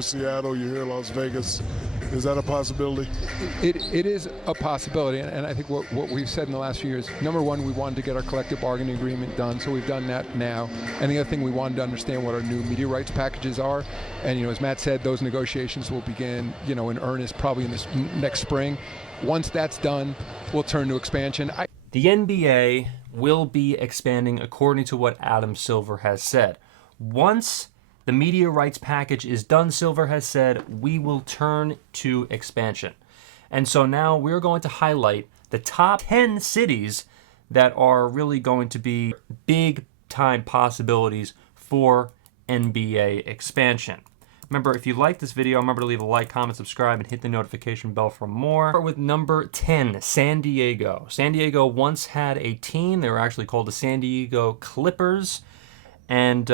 Seattle, you're here in Las Vegas. Is that a possibility? It is a possibility, and I think what we've said in the last few years, number one, we wanted to get our collective bargaining agreement done, so we've done that now. And the other thing, we wanted to understand what our new media rights packages are. And, as Matt said, those negotiations will begin, in earnest probably in this next spring. Once that's done, we'll turn to expansion. The NBA will be expanding according to what Adam Silver has said. Once the media rights package is done, Silver has said, we will turn to expansion. And so now we're going to highlight the top 10 cities that are really going to be big time possibilities for NBA expansion. Remember, if you like this video, remember to leave a like, comment, subscribe, and hit the notification bell for more. Start with number 10, San Diego. San Diego once had a team. They were actually called the San Diego Clippers. And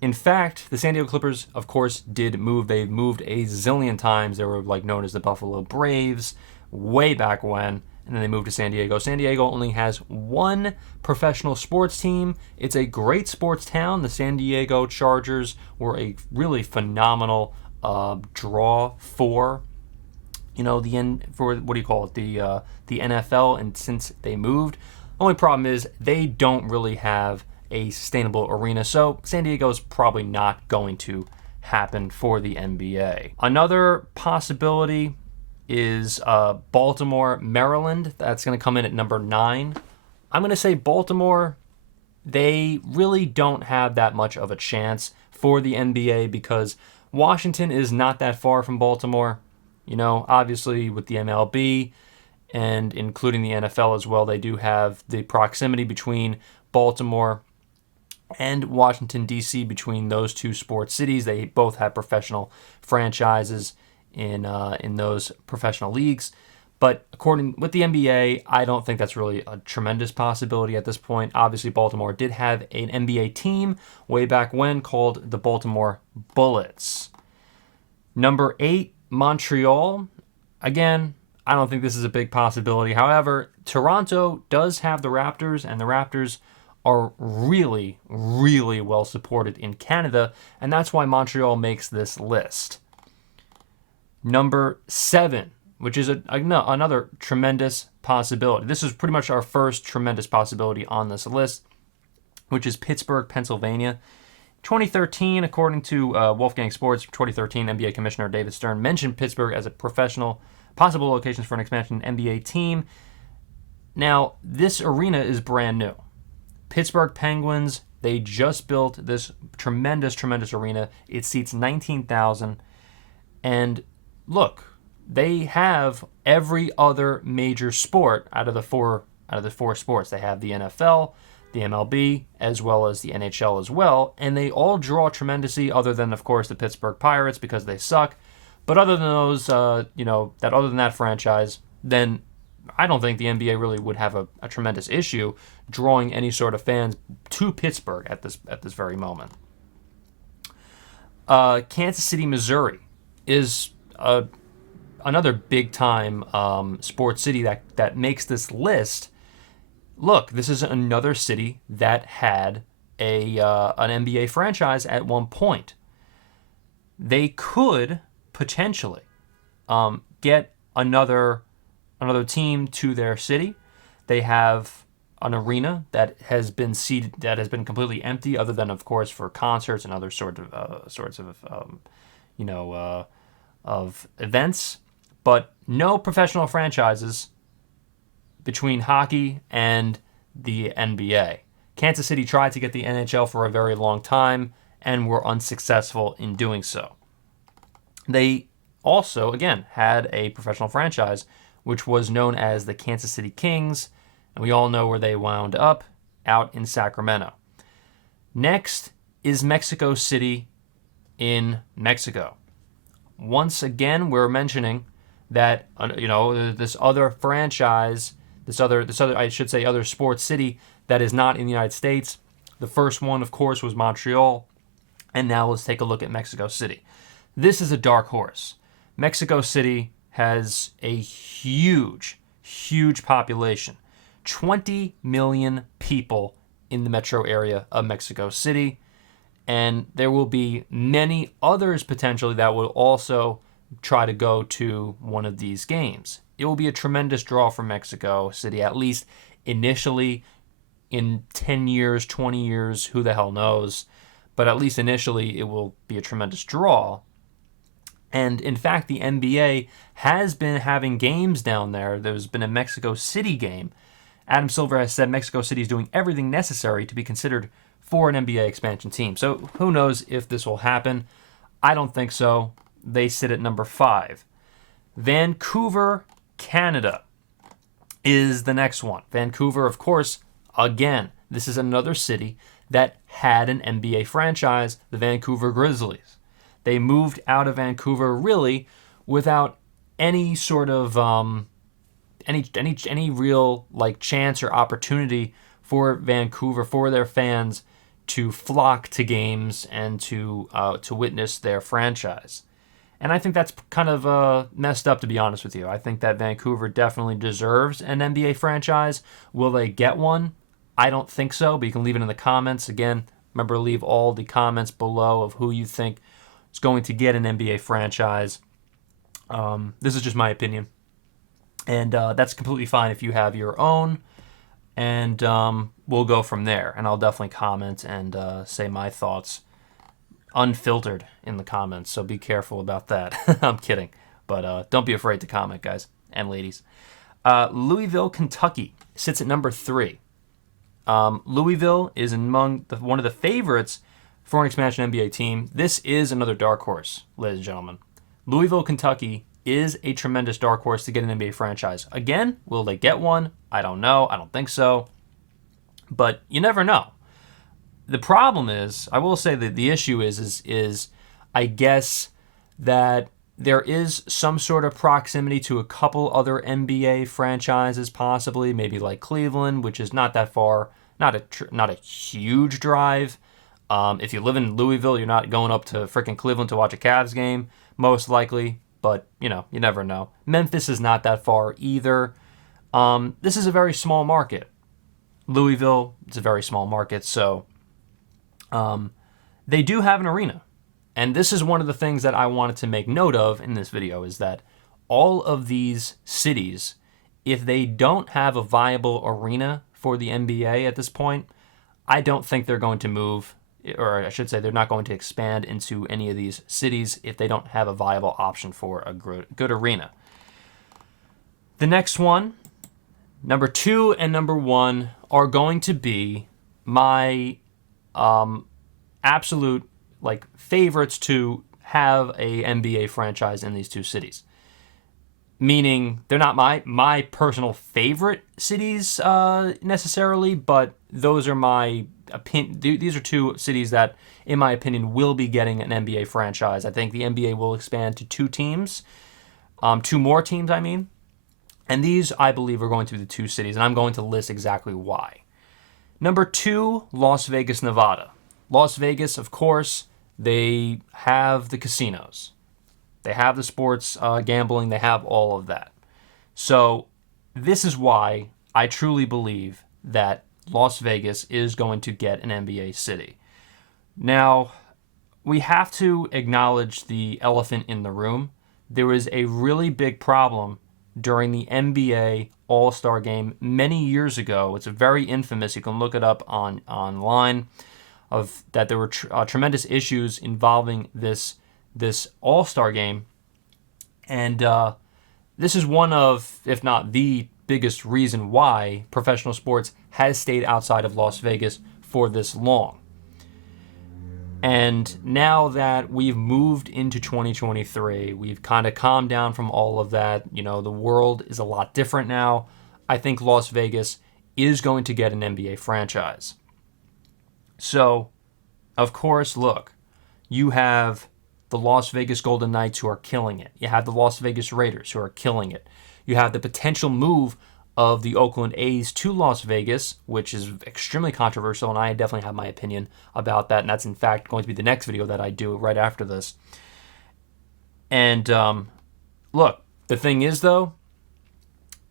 in fact, the San Diego Clippers, of course, did move. They moved a zillion times. They were known as the Buffalo Braves way back when. And then they moved to San Diego. San Diego only has one professional sports team. It's a great sports town. The San Diego Chargers were a really phenomenal draw for, the NFL. And since they moved, the only problem is they don't really have a sustainable arena. So San Diego is probably not going to happen for the NBA. Another possibility is Baltimore, Maryland. That's going to come in at number 9. I'm going to say Baltimore, they really don't have that much of a chance for the NBA because Washington is not that far from Baltimore. Obviously with the MLB and including the NFL as well, they do have the proximity between Baltimore and Washington, D.C. Between those two sports cities. They both have professional franchises in those professional leagues. But according with the NBA, I don't think that's really a tremendous possibility at this point. Obviously, Baltimore did have an NBA team way back when called the Baltimore Bullets. Number 8, Montreal. Again, I don't think this is a big possibility. However, Toronto does have the Raptors, and the Raptors are really, really well supported in Canada, and that's why Montreal makes this list. Number 7, which is another tremendous possibility. This is pretty much our first tremendous possibility on this list, which is Pittsburgh, Pennsylvania. 2013, according to Wolfgang Sports, 2013 NBA Commissioner David Stern mentioned Pittsburgh as a possible locations for an expansion NBA team. Now, this arena is brand new. Pittsburgh Penguins, they just built this tremendous, tremendous arena. It seats 19,000. And look, they have every other major sport out of the four sports. They have the NFL, the MLB, as well as the NHL as well. And they all draw tremendously, other than, of course, the Pittsburgh Pirates because they suck. But other than those, other than that franchise, then I don't think the NBA really would have a tremendous issue drawing any sort of fans to Pittsburgh at this very moment. Kansas City, Missouri is another big-time sports city that makes this list. Look, this is another city that had an NBA franchise at one point. They could potentially get another team to their city. They have an arena that has been completely empty, other than, of course, for concerts and other sorts of events. But no professional franchises between hockey and the NBA. Kansas City tried to get the NHL for a very long time and were unsuccessful in doing so. They also, again, had a professional franchise, which was known as the Kansas City Kings, and we all know where they wound up, out in Sacramento. Next is Mexico City in Mexico. Once again, we're mentioning that this other franchise, other sports city that is not in the United States. The first one, of course, was Montreal, and now let's take a look at Mexico City. This is a dark horse. Mexico City has a huge, huge population. 20 million people in the metro area of Mexico City. And there will be many others potentially that will also try to go to one of these games. It will be a tremendous draw for Mexico City, at least initially. In 10 years, 20 years, who the hell knows? But at least initially, it will be a tremendous draw. And in fact, the NBA has been having games down there. There's been a Mexico City game. Adam Silver has said Mexico City is doing everything necessary to be considered for an NBA expansion team. So who knows if this will happen? I don't think so. They sit at number 5. Vancouver, Canada is the next one. Vancouver, of course, again, this is another city that had an NBA franchise, the Vancouver Grizzlies. They moved out of Vancouver really without any sort of any real like chance or opportunity for Vancouver, for their fans to flock to games and to witness their franchise. And I think that's kind of messed up, to be honest with you. I think that Vancouver definitely deserves an NBA franchise. Will they get one? I don't think so, but you can leave it in the comments. Again, remember, leave all the comments below of who you think is going to get an NBA franchise. This is just my opinion. And that's completely fine if you have your own. And we'll go from there. And I'll definitely comment and say my thoughts unfiltered in the comments. So be careful about that. I'm kidding. But don't be afraid to comment, guys and ladies. Louisville, Kentucky sits at number 3. Louisville is among one of the favorites for an expansion NBA team. This is another dark horse, ladies and gentlemen. Louisville, Kentucky is a tremendous dark horse to get an NBA franchise. Again, will they get one? I don't know. I don't think so. But you never know. The problem is, I will say that the issue is I guess that there is some sort of proximity to a couple other NBA franchises, possibly, maybe like Cleveland, which is not that far, not a huge drive. If you live in Louisville, you're not going up to freaking Cleveland to watch a Cavs game, most likely. But, you never know. Memphis is not that far either. This is a very small market. Louisville, it's a very small market, so they do have an arena. And this is one of the things that I wanted to make note of in this video, is that all of these cities, if they don't have a viable arena for the NBA at this point, I don't think they're going to move, or I should say they're not going to expand into any of these cities if they don't have a viable option for a good arena. The next one, number 2 and number 1, are going to be my absolute favorites to have a NBA franchise in these two cities. Meaning they're not my personal favorite cities necessarily, but those are my opinion. These are two cities that, in my opinion, will be getting an NBA franchise. I think the NBA will expand to 2 teams, 2 more teams, I mean. And these, I believe, are going to be the 2 cities, and I'm going to list exactly why. Number 2, Las Vegas, Nevada. Las Vegas, of course, they have the casinos. They have the sports gambling. They have all of that. So this is why I truly believe that Las Vegas is going to get an NBA city. Now, we have to acknowledge the elephant in the room. There was a really big problem during the NBA All-Star Game many years ago. It's very infamous. You can look it up online. Of that there were tremendous issues involving this All-Star Game. And this is one of, if not the biggest reason why professional sports has stayed outside of Las Vegas for this long. And now that we've moved into 2023, we've kind of calmed down from all of that. The world is a lot different now. I think Las Vegas is going to get an NBA franchise. So, of course, look, you have the Las Vegas Golden Knights who are killing it. You have the Las Vegas Raiders who are killing it. You have the potential move of the Oakland A's to Las Vegas, which is extremely controversial, and I definitely have my opinion about that, and that's, in fact, going to be the next video that I do right after this. And, look, the thing is, though,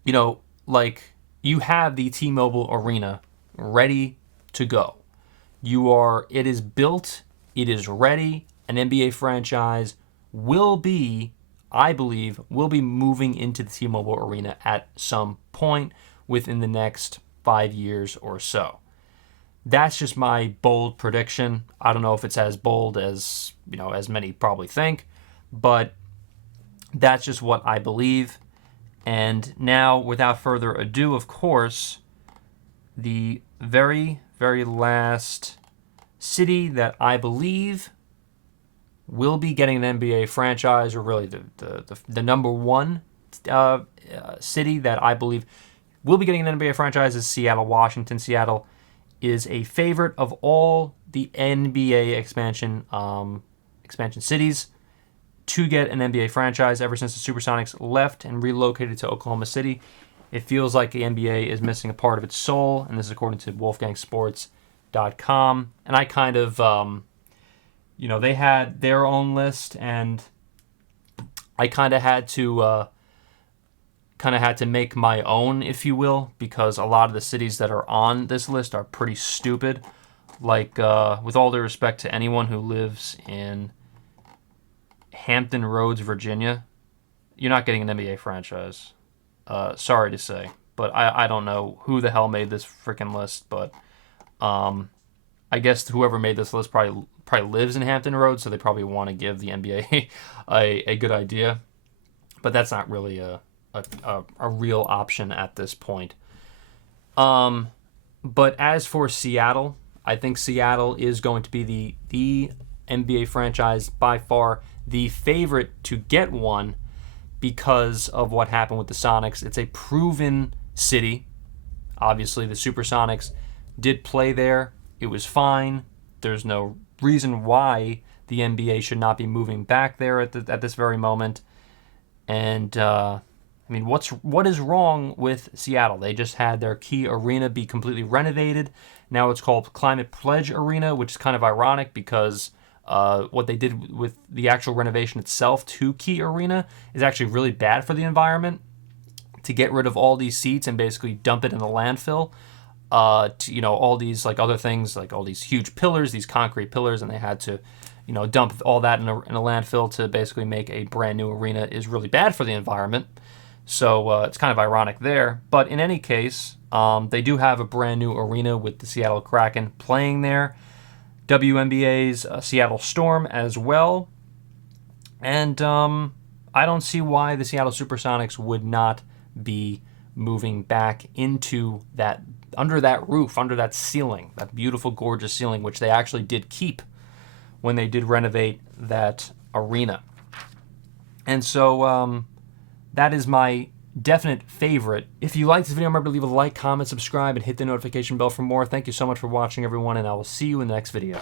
you have the T-Mobile Arena ready to go. It is built it is ready. An NBA franchise will be, I believe, moving into the T-Mobile Arena at some point within the next 5 years or so. That's just my bold prediction. I don't know if it's as bold as, as many probably think, but that's just what I believe. And now, without further ado, of course, the very, very last city that I believe will be getting an NBA franchise, or really the number one city that I believe will be getting an NBA franchise, is Seattle, Washington. Seattle is a favorite of all the NBA expansion cities to get an NBA franchise ever since the Supersonics left and relocated to Oklahoma City. It feels like the NBA is missing a part of its soul, and this is according to WolfgangSports.com. And I kind of, they had their own list, and I kind of had to make my own, if you will, because a lot of the cities that are on this list are pretty stupid. Like, with all due respect to anyone who lives in Hampton Roads, Virginia, you're not getting an NBA franchise. Sorry to say, but I don't know who the hell made this freaking list, but I guess whoever made this list probably lives in Hampton Roads, so they probably want to give the NBA a good idea, but that's not really a real option at this point. But as for Seattle, I think Seattle is going to be the NBA franchise, by far the favorite to get one, because of what happened with the Sonics. It's a proven city. Obviously, the Supersonics did play there. It was fine. There's no reason why the NBA should not be moving back there at this very moment. And what is wrong with Seattle? They just had their key arena be completely renovated. Now it's called Climate Pledge Arena, which is kind of ironic because what they did with the actual renovation itself to Key Arena is actually really bad for the environment, to get rid of all these seats and basically dump it in the landfill. All these other things, like all these huge pillars, these concrete pillars, and they had to, dump all that in a landfill to basically make a brand new arena, is really bad for the environment. So it's kind of ironic there. But in any case, they do have a brand new arena with the Seattle Kraken playing there. WNBA's Seattle Storm as well. And I don't see why the Seattle Supersonics would not be moving back into that, under that roof, under that ceiling, that beautiful, gorgeous ceiling, which they actually did keep when they did renovate that arena. And so that is my definite favorite. If you like this video, remember to leave a like, comment, subscribe, and hit the notification bell for more. Thank you so much for watching, everyone, and I will see you in the next video.